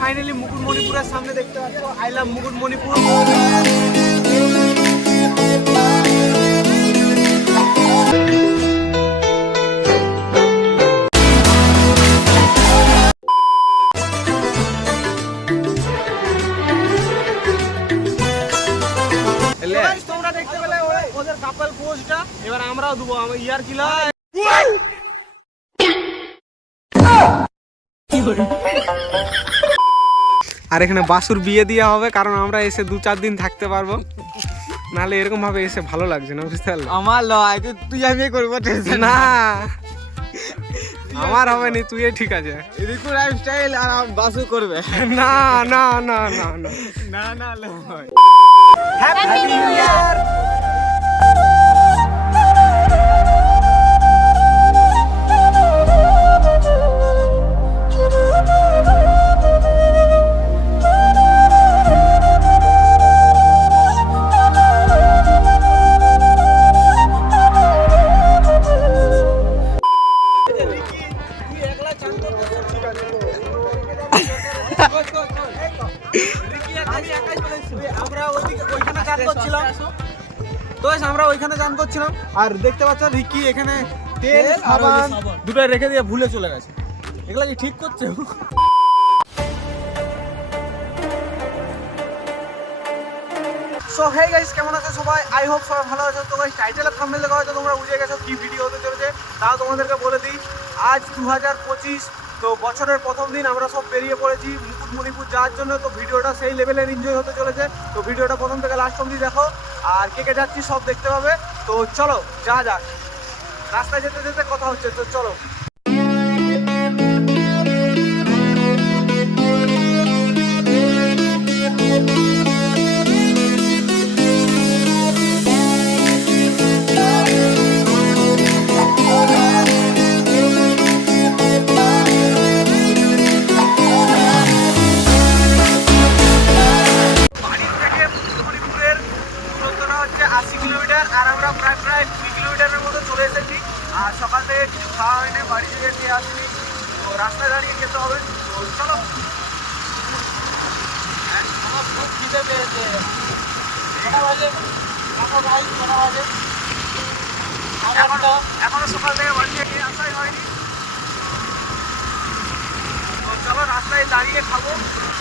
Finally মুকুটমণিপুরের সামনে দেখতে পাচ্ছ আই লাভ মুকুটমণিপুর। তোমরা দেখতে পেলে ওদের কাপল পোস্টটা, এবার আমরাও দেবো ইয়ার কিলা। আর এখানে বাসুর বিয়ে দেওয়া হবে, কারণ আমরা এসে 2-4 দিন থাকতে পারবো, নাহলে এরকম ভাবে এসে ভালো লাগছে না, বুঝতে পারলি? আমার লয়, তুই আমি করবো না, আমার হবে না, তুই ঠিক আছে। রিকু লাইফস্টাইল আর বাসু করবে। না না না না না না না লয়। Happy new year. আমরা ওইখানে চান করছিলাম, আর দেখতে পাচ্ছ রিকি এখানে তেল সাবান দুটো রেখে দিয়ে ভুলে চলে গেছে। এগুলা কি ঠিক করছে? সো হে গাইস, কেমন আছো সবাই? আই হোপ সবাই ভালো আছো। তো গাইস, টাইটেলে থাম্বনেল দেখে হয়তো তোমরা বুঝে গেছো কি ভিডিও হতে চলেছে, তাও তোমাদেরকে বলে দিই। আজ 2025, তো বছরের প্রথম দিন আমরা সব বেরিয়ে পড়েছি মুকুটমণিপুর যাওয়ার জন্য। তো ভিডিওটা সেই লেভেলের এনজয় হতে চলেছে। তো ভিডিওটা প্রথম থেকে লাস্ট অবধি দেখো, আর কে কে যাচ্ছি সব দেখতে পাবে। তো চলো যাওয়া যাক, রাস্তায় যেতে যেতে কথা হচ্ছে, তো চলো। আর আমরা প্রায় 2 কিলোমিটারের মতো চলে এসেছি। আর সকাল থেকে কিছু খাওয়া হয়নি, বাড়ি থেকে খেয়ে আসিনি, তো রাস্তায় দাঁড়িয়ে খেতে হবে। তো চলো। আমার খুব খিদে পেয়েছে। এখনো সকাল থেকে বাড়ি থেকে খেয়ে আসাই হয়নি। তো চলো রাস্তায় দাঁড়িয়ে খাবো,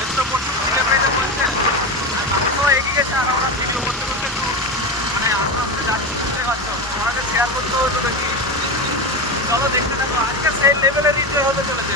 একটু প্রচুর খিদে পেয়েছে বলছে। আর বাকি সবাই এগিয়ে গেছে, আর আমরা ভিডিও করতে করতে একটু মানে আস্তে আস্তে যাচ্ছি, বুঝতে পারছো? তোমাকে শেয়ার করতে হতো দেখি। চলো দেখতে থাকো, আজকে সেই লেভেলের এনজয় হতে চলেছে।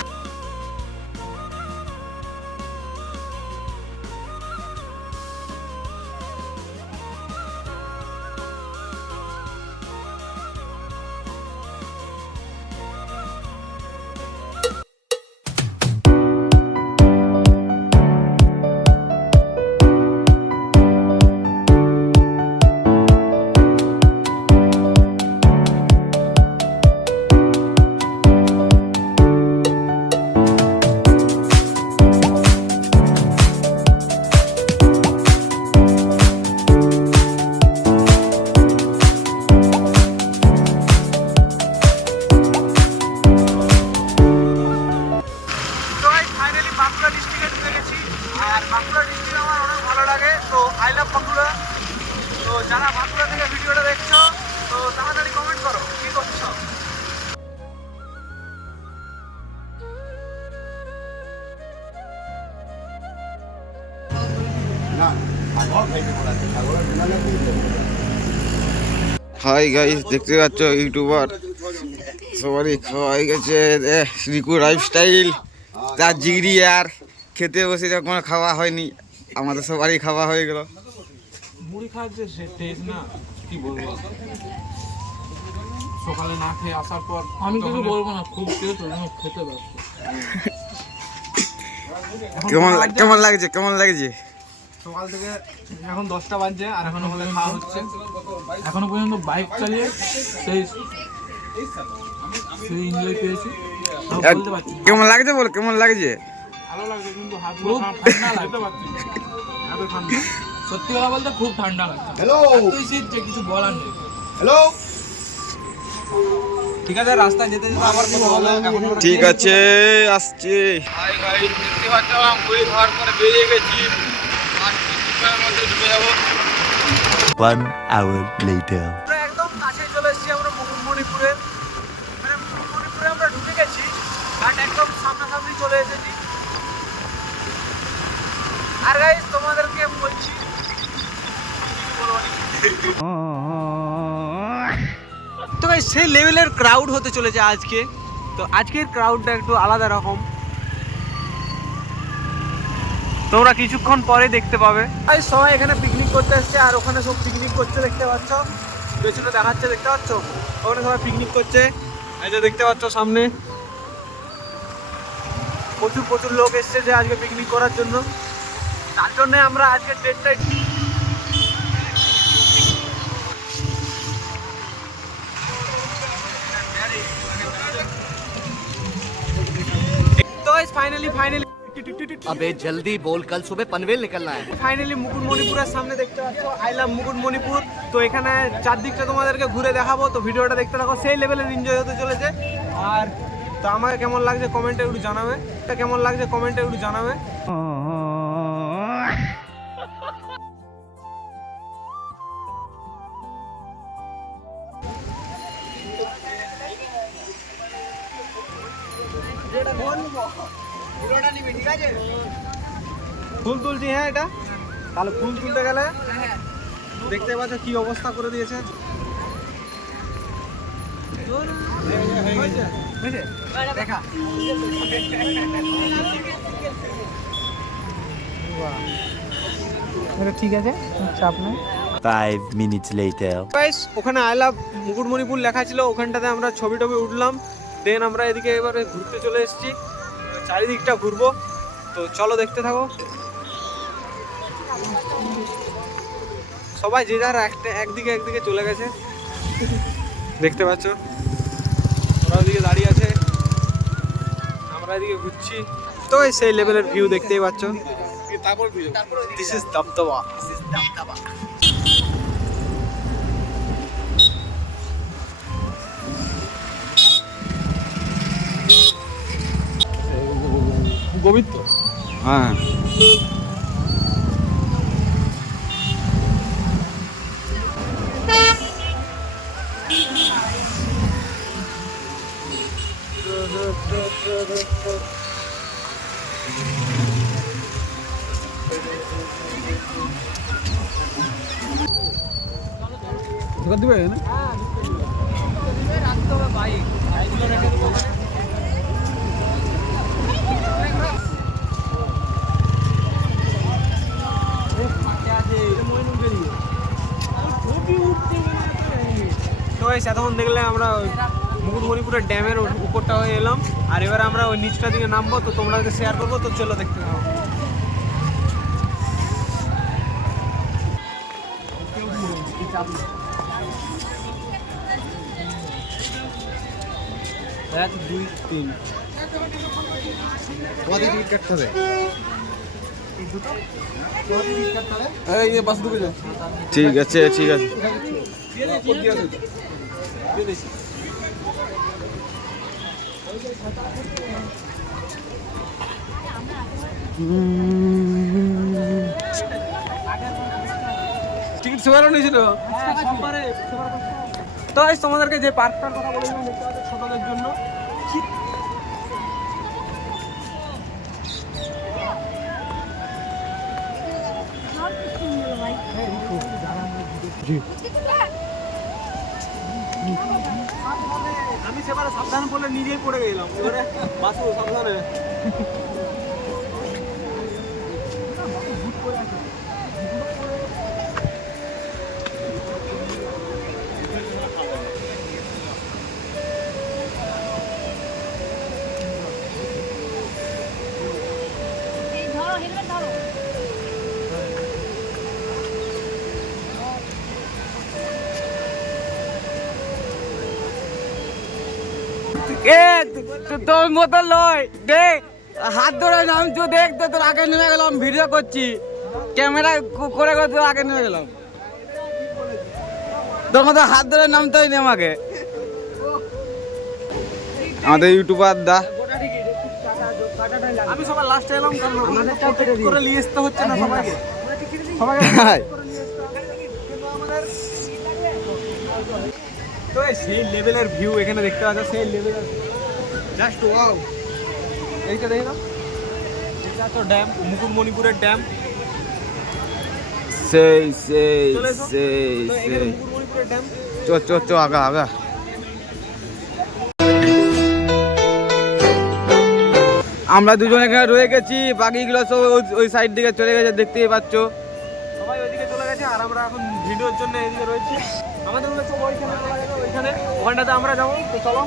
তো যারা বাঁকুড়া থেকে ভিডিওটা দেখছো, তো তাড়াতাড়ি কমেন্ট করো কি করছো। হাই গাইস, দেখতে পাচ্ছ ইউটিউবার সবারই খাওয়া হয়ে গেছে। রিকু লাইফস্টাইল তার জিগরি, আর খেতে বসে যখন খাওয়া হয়নি, আমাদের সবারই খাওয়া হয়ে গেল। মুড়ি খাচ্ছে সে টেস্ট না, কি বলবো, সকালে না খেয়ে আসার পর আমি কিছু বলবো না, খুব টেস্ট খেতে ব্যস্ত। কেমন লাগছে? সকাল থেকে এখন 10টা বাজছে, আর এখনো বলে খাওয়া হচ্ছে। এখনো পর্যন্ত বাইক চালিয়ে সেই এনজয় পেয়েছি। বলতে পারছি কেমন লাগছে, বল কেমন লাগছে? ভালো লাগছে, কিন্তু খুব ঠান্ডা লাগতে পারছি, এত ঠান্ডা। সত্যি কথা বলতে খুব ঠান্ডা লাগছে। হ্যালো, এতই শীত যে কিছু বলার নেই। হ্যালো। ঠিক আছে, রাস্তা যেতে যেতে আবার কথা হবে। এখন আমরা ঠিক আছে, আসছি। হাই গাইস, দেখতে পাচ্ছ আমি ঘর করে বেরিয়ে গেছি, আর কিছুক্ষণের মধ্যে ঢুকে যাবো। 1 hour later. আমরা একদম কাছে চলে এসেছি আমরা মুকুটমণিপুরে, মানে মুকুটমণিপুরে আমরা ঢুকে গেছি, বাট একদম সামনাসামনি চলে এসেছি। আর গাইস তোমাদেরকে বলছি তো গাইস সেই লেভেলের ক্রাউড হতে চলেছে আজকে। তো আজকের ক্রাউডটা একটু আলাদা রকম, তোমরা কিছুক্ষণ পরে দেখতে পাবে। সবাই এখানে পিকনিক করতে আসছে, আর ওখানে সব পিকনিক করছে দেখতে পাচ্ছ, পেছনে দেখাচ্ছে দেখতে পাচ্ছ, ওখানে সবাই পিকনিক করছে। এই যে দেখতে পাচ্ছ সামনে প্রচুর প্রচুর লোক এসছে যে আজকে পিকনিক করার জন্য। তার জন্য আমরা আজকে ডেটটাই তো ফাইনালি अबे जल्दी बोल, कल सुबह पनवेल निकलना है। ফাইনালি মুকুটমণিপুরের সামনে দেখতে পাচ্ছ আই লাভ মুকুটমণিপুর। তো এখানে চারদিকটা তোমাদেরকে ঘুরে দেখাবো, তো ভিডিওটা দেখতে থাকো, সেই লেভেলের এনজয় হতে চলেছে। আর তো আমাকে কেমন লাগছে কমেন্টে একটু জানাবে, কেমন লাগছে কমেন্টে একটু জানাবে। ফুল তুলছি, হ্যাঁ এটা তাহলে ফুল তুলতে গেলে দেখতে পাচ্ছ কি অবস্থা করে দিয়েছে। দেখা ঠিক আছে, চাপ নেই। 5 minutes later. গাইস ওখানে আই লাভ মুকুটমণিপুর লেখা ছিল, ওখানটাতে আমরা ছবি টবি উঠলাম। দেন আমরা এদিকে এবারে ঘুরতে চলে এসেছি, চারিদিকটা ঘুরবো, তো চলো দেখতে থাকো। সবাই যে যার একদিকে একদিকে চলে গেছে দেখতে পাচ্ছ, ওরা ওদিকে দাঁড়িয়ে আছে, আমরা এদিকে ঘুরছি। তো সেই লেভেলের ভিউ দেখতেই পাচ্ছ। This is দবদবা। গোবিন্দ হ্যাঁ দোকান দিবে না? তো গাইস এতক্ষণ দেখলে আমরা মুকুটমণিপুরের ড্যামের উপরটা হয়ে এলাম, আর এবারে আমরা ওই নিচটা দিকে নামবো, তো তোমরাকে শেয়ার করবো, তো চলো দেখতে থাকো। এক দুই তিন টিকিট কাটতে হবে। এই যে বাস ঢুকে যায়। ঠিক আছে, ঠিক আছে। টিকিট সেবারও নিয়েছিল। তো গাইস তোমাদেরকে যে পার্কটার কথা বলেছিলাম দেখতে পাচ্ছ ছোটদের জন্য, আমি সেবারে সাবধান বলে নিজেই পড়ে গেলাম, এবারে বাসু সাবধানে। ধরো হেলমেট ধরো। তোর মতো লয় দেখ, হাত ধরে নামছো, দেখ তো তোর আগে নেমে গেলাম, ভিডিও করছি, ক্যামেরা করে করে তোর আগে নেমে গেলাম। তোর মতো হাত ধরে নামতে হয়নি আমাকে। আমাদের ইউটিউবার দা। আমি সবার লাস্টে এলাম কারণ করে নিয়ে আসতে হচ্ছে না সবাইকে তো সেই লেভেলের ভিউ এখানে দেখতে পাচ্ছ, সেই লেভেলের জাস্ট ওয়াও। এইটা দেখে নাও, এটা তো ড্যাম, মুকুটমণিপুরের ড্যাম। সেই সেই চলে এসো। সেই তো এখানে সেই মুকুটমণিপুরের ড্যাম। চ আগা আগা। আমরা দুজন এখানে রয়ে গেছি, বাকিগুলো সব ওই সাইড দিকে চলে গেছে, দেখতেই পাচ্ছ। সবাই ওইদিকে চলে গেছে আর আমরা এখন ভিডিওর জন্য এদিকে রয়েছি। আমাদের মধ্যে সব ওইখানে চলে গেছে, ওইখানে ওখানটাতে আমরা যাবো। তো চলো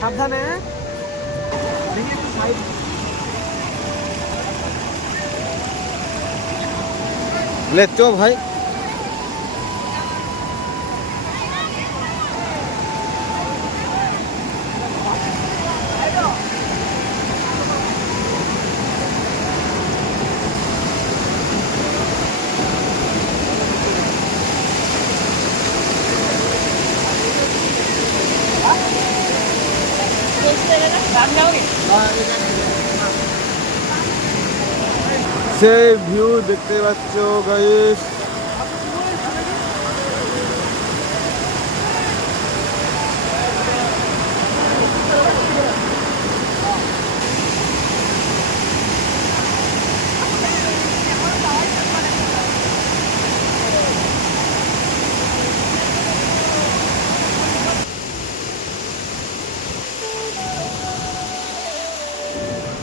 সাবধানে, দেখি একটু সাইড। লে চো ভাই। সেই ভিউ দেখতে পাচ্ছ গাইস।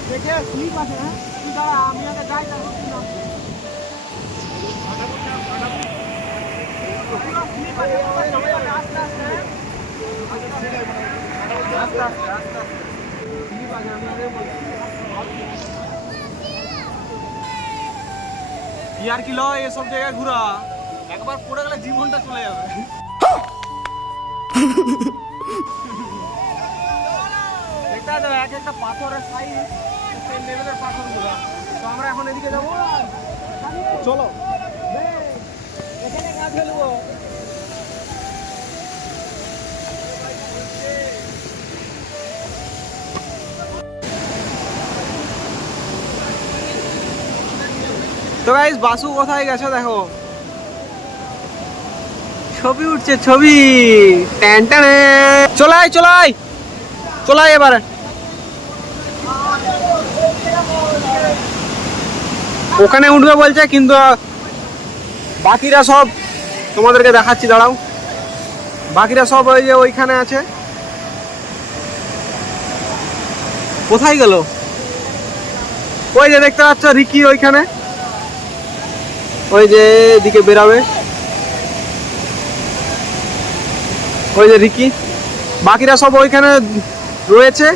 দেখে স্লিপ আছে, হ্যাঁ তুই দাঁড়া, আমি আগে যাই, তারপর তুই নাম। স্লিপ আছে, আস্তে আস্তে, আস্তে আস্তে, আস্তে আস্তে স্লিপ আছে, আমি আগে বলছি। ইয়ার কি লয় এসব জায়গায় ঘোরা, একবার পড়ে গেলে জীবনটা চলে যাবে। দেখতে হবে এক একটা পাথরের সাইজ, সেই লেভেলের পাথরগুলো। তো আমরা এখন এদিকে যাবো, চলো এখানে গা ফেলবো। তো গাইস বাসু কোথায় গেছে দেখো, ছবি উঠছে ছবি। ট্যান ট্যান, চলাই চলাই চলাই এবারে। ওখানে উঠবে বলছে, কিন্তু বাকিরা সব তোমাদেরকে দেখাচ্ছি, দাঁড়াও। বাকিরা সব ওই যে ওইখানে আছে। কোথায় গেল? ওই যে দেখতে পাচ্ছ রিকি ওইখানে, ওই যে এদিকে বেরাবে, ওই যে রিকি। বাকিরা সব ওইখানে রয়েছে।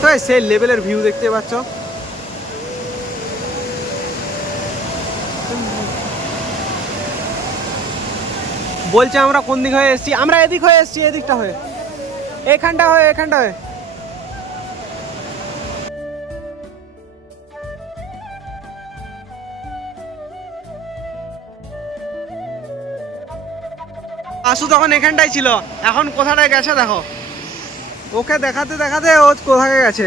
তো সেই লেভেলের ভিউ দেখতে পাচ্ছ। বলছে আমরা কোন দিক হয়ে এসেছি, আমরা এদিক হয়ে এসেছি, এদিকটা হয়ে, এখানটা হয়ে, এখানটা হয়ে। আসু তখন এখানটাই ছিল, এখন কোথাটায় গেছে দেখো। ওকে দেখাতে দেখাতে ও কোথায় গেছে।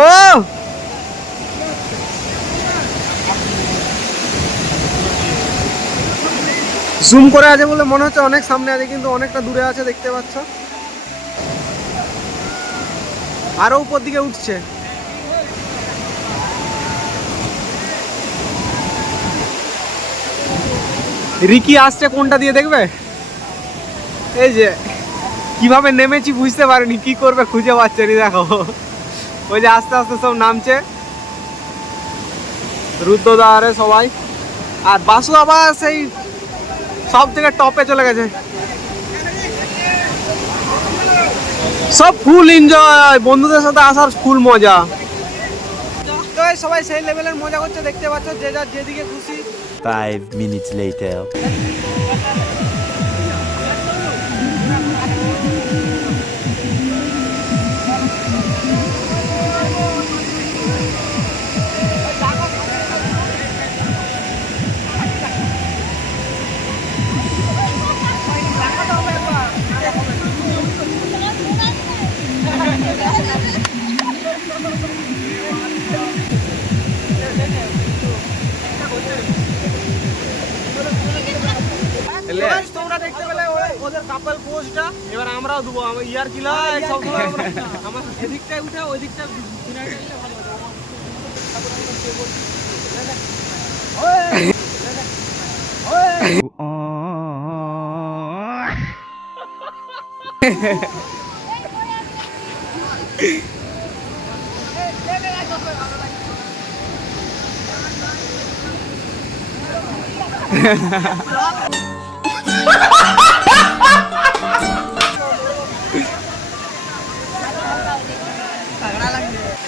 ও জুম করে আছে বলে মনে হচ্ছে অনেক সামনে আছে, কিন্তু অনেকটা দূরে আছে, দেখতে পাচ্ছ। আরো উপর দিকে উঠছে। রিকি আসছে কোনটা দিয়ে দেখবে, এই যে কিভাবে নেমেছি বুঝতে পারিনি, কি করবে খুঁজে পাচ্ছে নি, দেখো ওই যে আস্তে আস্তে সব নামছে, রুদ্রদা আরে সবাই। আর বাসু আবার সেই সব থেকে টপে চলে গেছে। সব ফুল এনজয়, বন্ধুদের সাথে আসার ফুল মজা। তো সবাই সেই লেভেলের মজা করছে, দেখতে পাচ্ছ, যে যার যেদিকে খুশি। 5 minutes later. দেখতে পেলে ওদের কাপল পোস্টটা এবার আমরাও দেবো ইয়ার কিলা সব আমার এদিকটায় উঠে ওই দিকটা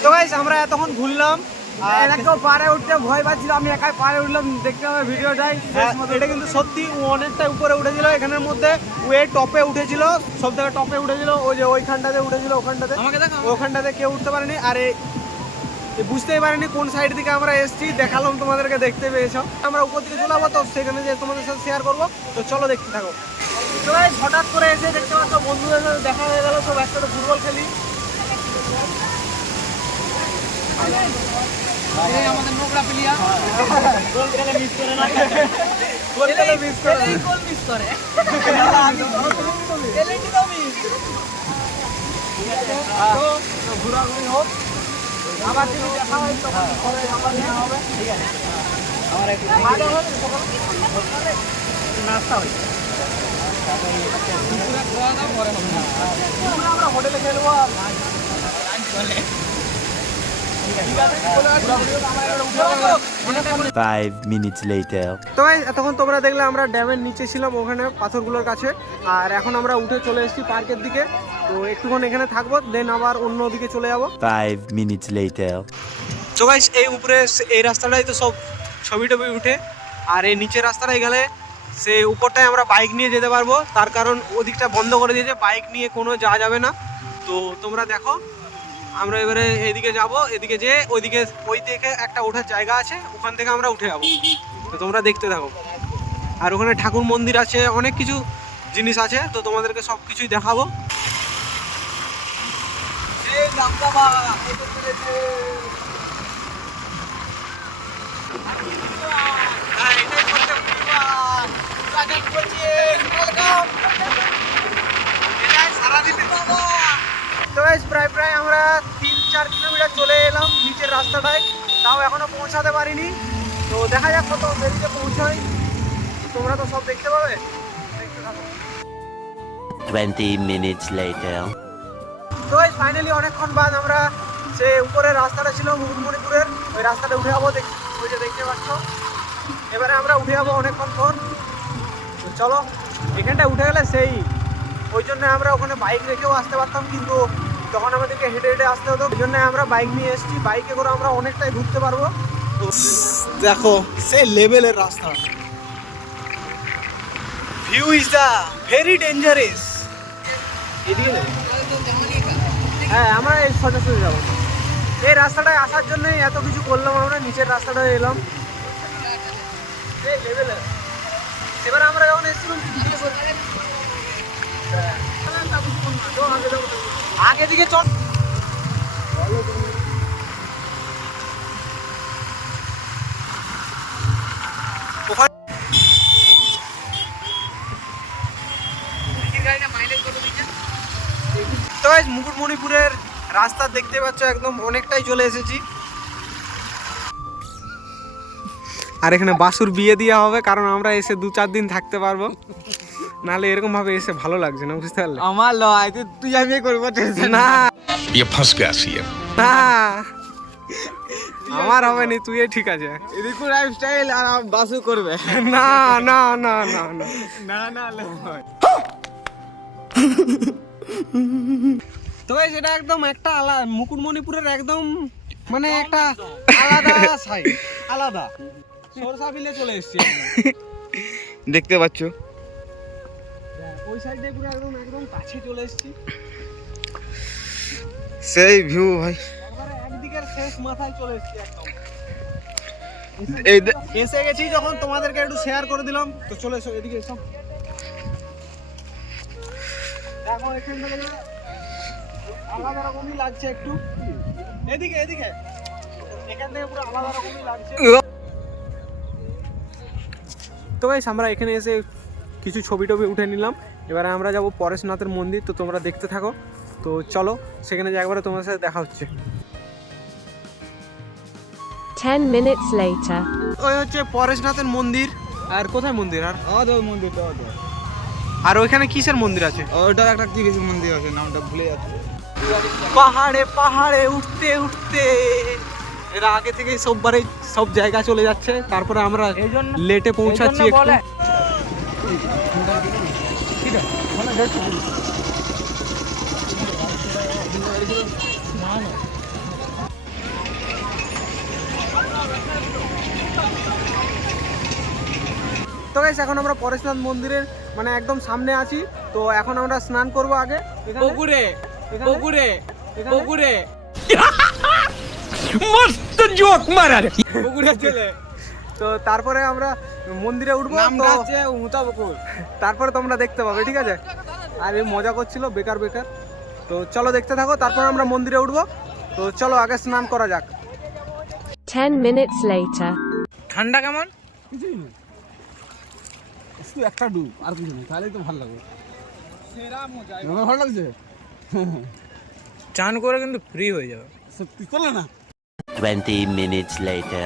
তো গাইস আমরা এতক্ষণ ঘুরলাম আর কেউ পারে উঠতে ভয় পাচ্ছিল, আমি একাই পারে উঠলাম, দেখতে হবে ভিডিওটাই। এটা কিন্তু সত্যি ও অনেকটা উপরে উঠেছিল, এখানের মধ্যে ও টপে উঠেছিল, সব থেকে টপে উঠেছিল, ওই যে ওইখানটাতে উঠেছিল, ওখানটাতে ওখানটাতে কেউ উঠতে পারেনি। আর বুঝতেই পারিনি কোন সাইড থেকে আমরা এসেছি, দেখালাম তোমাদেরকে, দেখতে পেয়েছ। আমরা উপর দিকে চলে যাবো, তো সেখানে যে তোমাদের সাথে শেয়ার করবো, তো চলো দেখতে থাকো। তো গাইস হঠাৎ করে এসে দেখতে পাচ্ছ বন্ধুদের সাথে দেখা হয়ে গেল, সব একসাথে ফুটবল খেলি। আমাদের নোংরা প্লেয়ার গোল খেলে মিস করে না, গোল খেলে মিস করে না, গোল মিস করে তো ঘোরাঘুরি হোক, আবার যদি দেখা হয় তখন পরে আবার দেখা হবে। ঠিক আছে, আমার একটু নাস্তা হয়, আমরা হোটেলে খেলবো। আর 5 minutes later. তো এতক্ষণ তোমরা দেখলে আমরা ড্যামের নিচে ছিলাম, ওখানে পাথরগুলোর কাছে, আর এখন আমরা উঠে চলে এসেছি পার্কের দিকে। তো একটুক্ষণ এখানে থাকবো, দেন আবার অন্য দিকে চলে যাবো। 5 minutes later. তো গাইস এই উপরে এই রাস্তাটাই তো সব ছবি টবি উঠে, আর এই নিচের রাস্তাটায় গেলে সে উপরটায় আমরা বাইক নিয়ে যেতে পারবো, তার কারণ ওদিকটা বন্ধ করে দিয়েছে, বাইক নিয়ে কোনো যাওয়া যাবে না। তো তোমরা দেখো আমরা এবারে এদিকে যাব, এদিকে যে ওইদিকে ওই দিকে একটা ওঠার জায়গা আছে, ওখান থেকে আমরা উঠে যাবো। তো তোমরা দেখতে থাকো। আর ওখানে ঠাকুর মন্দির আছে, অনেক কিছু জিনিস আছে, তো তোমাদেরকে সব কিছুই দেখাবো। তো প্রায় প্রায় আমরা 3-4 কিলোমিটার চলে এলাম নিচের রাস্তাটায়, তাও এখনো পৌঁছাতে পারিনি। তো দেখা যাক কত দেরিতে পৌঁছাই, তোমরা তো সব দেখতে পাবে, দেখতে থাকো। 20 minutes later. তো ফাইনালি অনেকক্ষণ বাদ আমরা সে উপরের রাস্তাটা ছিল মুকুটমণিপুরের, ওই রাস্তাটা উঠে যাবো, ওই যে দেখতে পাচ্ছ। এবারে আমরা উঠে যাবো অনেকক্ষণ পর। তো চলো, এখানটা উঠে গেলে সেই ওই জন্য আমরা ওখানে বাইক রেখেও আসতে পারতাম, কিন্তু তখন আমাদেরকে হেঁটে হেঁটে আসতে হতো, ওই জন্য আমরা বাইক নিয়ে এসেছি। বাইকে করে আমরা অনেকটাই ঘুরতে পারবো। তো দেখো সেই লেভেলের রাস্তা, view is the very dangerous. এদিকে হ্যাঁ, আমরা এই সোজাসুজি যাবো। এই রাস্তাটায় আসার জন্যই এত কিছু করলাম, আমরা নিচের রাস্তাটায় এলাম, এই লেভেলের। এবার আমরা যখন এসেছিলাম আগে দিকে চল, তো মুকুটমণিপুরের রাস্তা দেখতে পাচ্ছ একদম অনেকটাই চলে এসেছি। আর এখানে বাসুর বিয়ে দেওয়া হবে, কারণ আমরা এসে 2-4 দিন থাকতে পারবো, নাহলে এরকম ভাবে এসে ভালো লাগছে না, বুঝতে পারলে? আমার লয়, তুই আমি করবো না ये फंस गया सीएम। না, আমার হবে নি, তুই ঠিক আছে। রিকু লাইফস্টাইল আর বাসু করবে। না না না না না না না তো সেটা একদম একটা আলাদা, মুকুটমণিপুরের একদম মানে একটা আলাদা সাইড, আলাদা সরষা বিলে চলে এসেছি। দেখতে পাচ্ছ ওই সাইডে পুরো একদম একদম কাছে চলে এসেছি, সেই ভিউ ভাই। একবারে একদিকের শেষ মাথায় চলে এসেছি একদম। এই এসে গেছি যখন তোমাদেরকে একটু শেয়ার করে দিলাম। তো চলে এসো, এদিকে এসো, দেখো এখান থেকে আলাদা রকমই লাগছে একটু। এদিকে এদিকে এখান থেকে পুরো আলাদা রকমই লাগছে। তো গাইস আমরা এখানে এসে কিছু ছবি টবি উঠে নিলাম। এবারে আমরা যাব পরেশনাথের মন্দির, তো তোমরা দেখতে থাকো। তো চলো সেখানে যে একবারে তোমার সাথে দেখা হচ্ছে। 10 minutes later. ওই হচ্ছে পরেশনাথের মন্দির। আর কোথায় মন্দির? আর মন্দিরটা আর ওইখানে কিসের মন্দির আছে? ওটার একটা কি বেশি মন্দির আছে, নামটা ভুলে যাচ্ছে। পাহাড়ে পাহাড়ে উঠতে উঠতে এরা আগে থেকে সব জায়গা চলে যাচ্ছে, তারপরে আমরা লেটে পৌঁছাচ্ছি একটু। তো গাইস এখন আমরা পরেশনাথ মন্দিরের মানে একদম সামনে আছি। তো এখন আমরা স্নান করব আগে পুকুরে পুকুরে পুকুরে মস্ত জোক মারা রে পুকুরে চলে। তো তারপরে আমরা মন্দিরে উঠবো, নামটা হচ্ছে উমতা পুকুর। তারপরে তোমরা দেখতে পাবে, ঠিক আছে? আর এই মজা করছিল বেকার বেকার। তো চলো দেখতে থাকো, তারপর আমরা মন্দিরে উঠবো। তো চলো আগে স্নান করা যাক। 10 minutes later. ঠান্ডা কেমন? শুধু একটা ডুব আর কিছু নেই, তাহলেই তো ভালো লাগবে। ভালো লাগছে, চান করে কিন্তু ফ্রি হয়ে যাবে। সত্যি চলে না। 20 minutes later.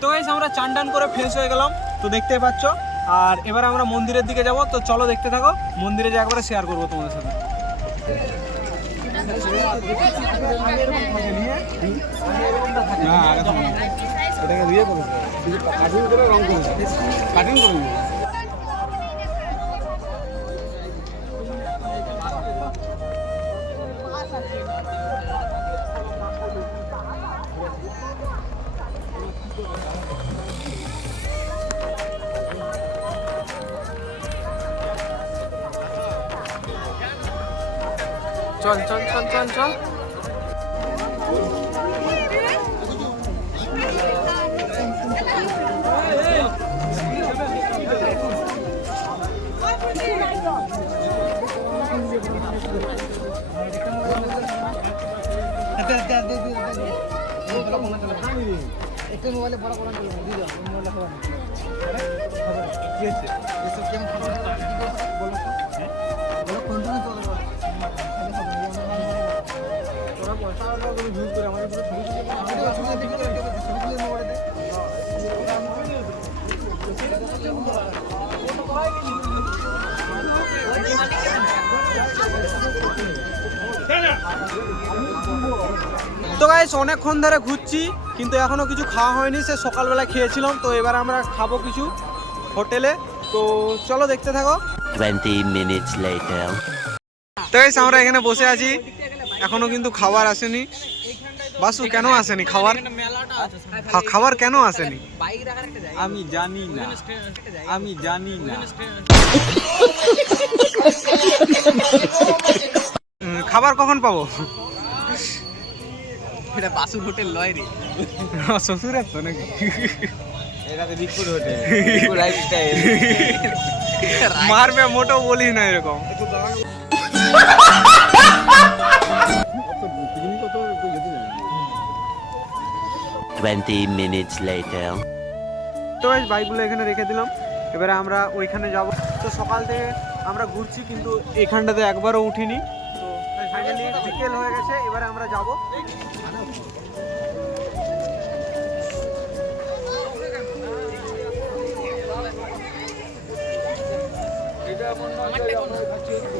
তো গাইস আমরা চান টান করে ফ্রেশ হয়ে গেলাম, তো দেখতেই পাচ্ছ। আর এবার আমরা মন্দিরের দিকে যাব, তো চলো দেখতে থাকো। মন্দিরে যে একবারে শেয়ার করবো তোমাদের সাথে। এটাকে দিয়ে করো, কাটিং করে রং করো, কাটিং করে নিও। চল চল চল চল চল। তো গাইস অনেকক্ষণ ধরে ঘুরছি, কিন্তু এখনো কিছু খাওয়া হয়নি। সে সকালবেলা খেয়েছিলাম, তো এবার আমরা খাবো কিছু হোটেলে। তো চলো দেখতে থাকো। 20 minutes later. তো গাইস আমরা এখানে বসে আছি, এখনো কিন্তু খাবার আসেনি। বাসু কেন আসেনি খাবার? খাবার কেন আসেনি? আমি জানি না, আমি জানি না। খাবার কখন পাবো? এটা বাসুর হোটেল লয় রে, শ্বশুরের তো নাকি? এটা তো বিপুর হোটেল, বিপুর লাইফস্টাইল। মারবে মোটেও বলিস না এরকম। 20 minutes later. তো গাইস বাইকগুলো এখানে রেখে দিলাম, এবারে আমরা ওইখানে যাব। তো সকাল থেকে আমরা ঘুরছি, কিন্তু এখানটাতে একবারও উঠিনি। তো ফাইনালি বিকেল হয়ে গেছে, এবারে আমরা যাব।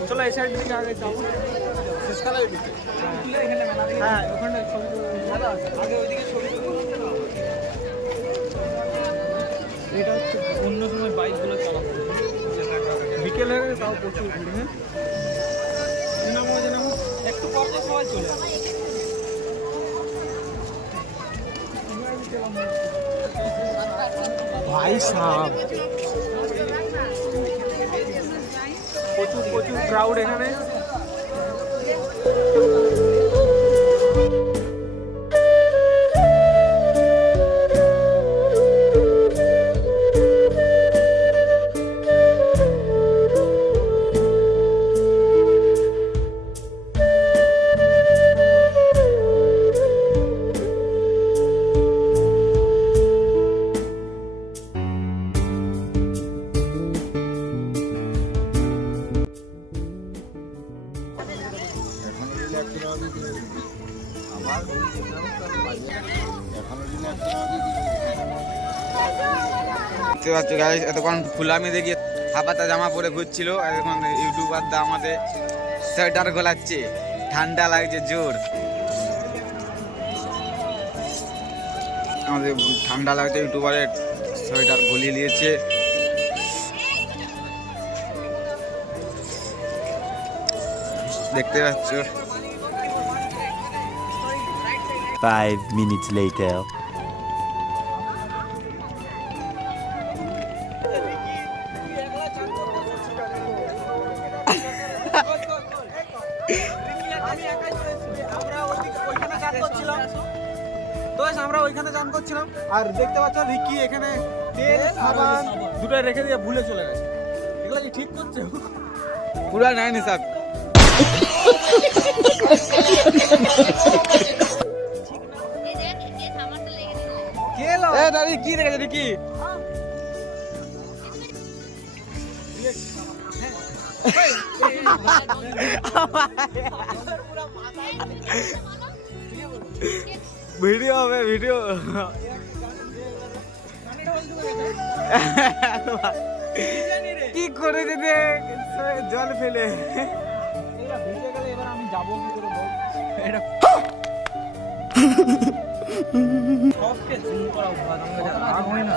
চলো এই সাইড থেকে আগে যাবো। হ্যাঁ ওখানে ছবি ভালো আছে, আগে ওইদিকে ছবি এটা হচ্ছে অন্য সময় বাইকগুলো চালাবো। বিকেল হয়ে গেছে, তাও প্রচুর ভিড়। হ্যাঁ একটু পর যে সবাই চলে যাবে। ভাই সাহেব প্রচুর প্রচুর ক্রাউড এখানে। দেখতে পাচ্ছ গাইস, এতক্ষণ ফুলামি দেখি হাফাতা জামা পরে ঘুরছিল, আর এখন ইউটিউবার দা আমাদের সোয়েটার গলাচ্ছে, ঠান্ডা লাগছে জোর। আমাদের ঠান্ডা লাগছে, ইউটিউবারের সোয়েটার গলিয়ে নিয়েছে। দেখতে পাচ্ছ 5 minutes later. আমরা ওইখানে চান করছিলাম, আর দেখতে পাচ্ছ রিকি এখানে তেল সাবান দুটো রেখে দিয়ে ভুলে চলে গেছে। এগুলো কি ঠিক করছে? পুরা নাই নিসাব। এই দেখ এই সামারটা লেগে দিল। কে এলো? এ দাদি কি রেখেছে রিকি? ভিডিও হবে ভিডিও। কি করে দিতে জল ফেলে? ভিজে গেলে এবার আমি যাবো কি করে বল? এটা সবকে জুম করা উপায় আমাকে রাগ হয় না।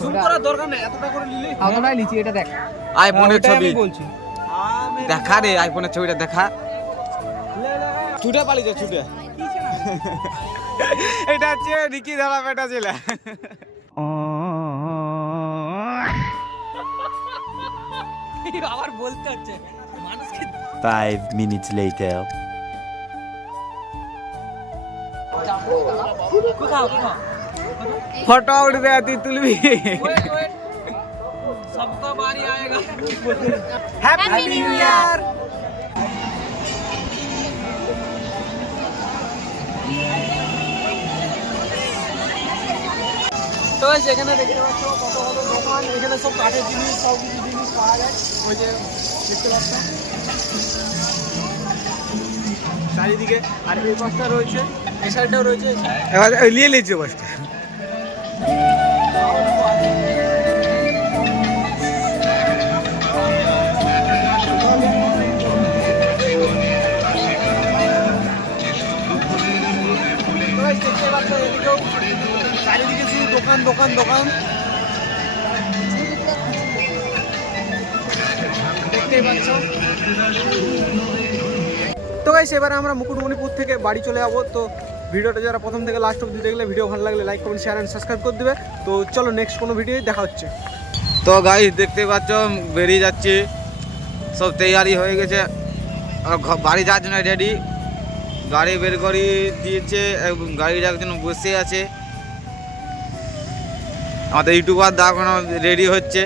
জুম করার দরকার নেই, এতটা করে নিলে এতটাই নিচে এটা দেখ। আইফোনের ছবি বলছি। দেখা রে, আইফোনের ছবিটা দেখা। ছুটে পালিয়েছে ছুটে। এটা হচ্ছে রিকি ধরা পেটা ছিল। 5 minutes later. ফটো উঠবে তুই তুলবি। सबका बारी आएगा। Happy new year. তো এখানে দেখতে পাচ্ছ কত কত দোকান, এখানে সব কাঠের জিনিস, সব কিছু জিনিস পাওয়া যায়। ওই যে দেখতে পাচ্ছ চারিদিকে, আর এই পাশটা রয়েছে, এই সাইডটাও রয়েছে। এবার নিয়ে নিয়েছে বসটা। দেখতে পাচ্ছ এদিকেও চারিদিকে শুধু দোকান দোকান দোকান দেখতেই পাচ্ছ। তো গাইস এবারে আমরা মুকুটমণিপুর থেকে বাড়ি চলে যাবো। তো ভিডিওটা যারা প্রথম থেকে লাস্ট অবধি দেখলে, ভিডিও ভালো লাগলে like comment share and subscribe করে দেবে। তো চলো নেক্সট কোনো ভিডিও দেখা হচ্ছে। তো গাইস দেখতে পাচ্ছ বেরিয়ে যাচ্ছে, সব তৈরি হয়ে গেছে, বাড়ি যাওয়ার জন্য রেডি। গাড়ি বের করে দিয়েছে, গাড়ির একজন বসে আছে। আমাদের ইউটিউবার দা এখনো রেডি হচ্ছে।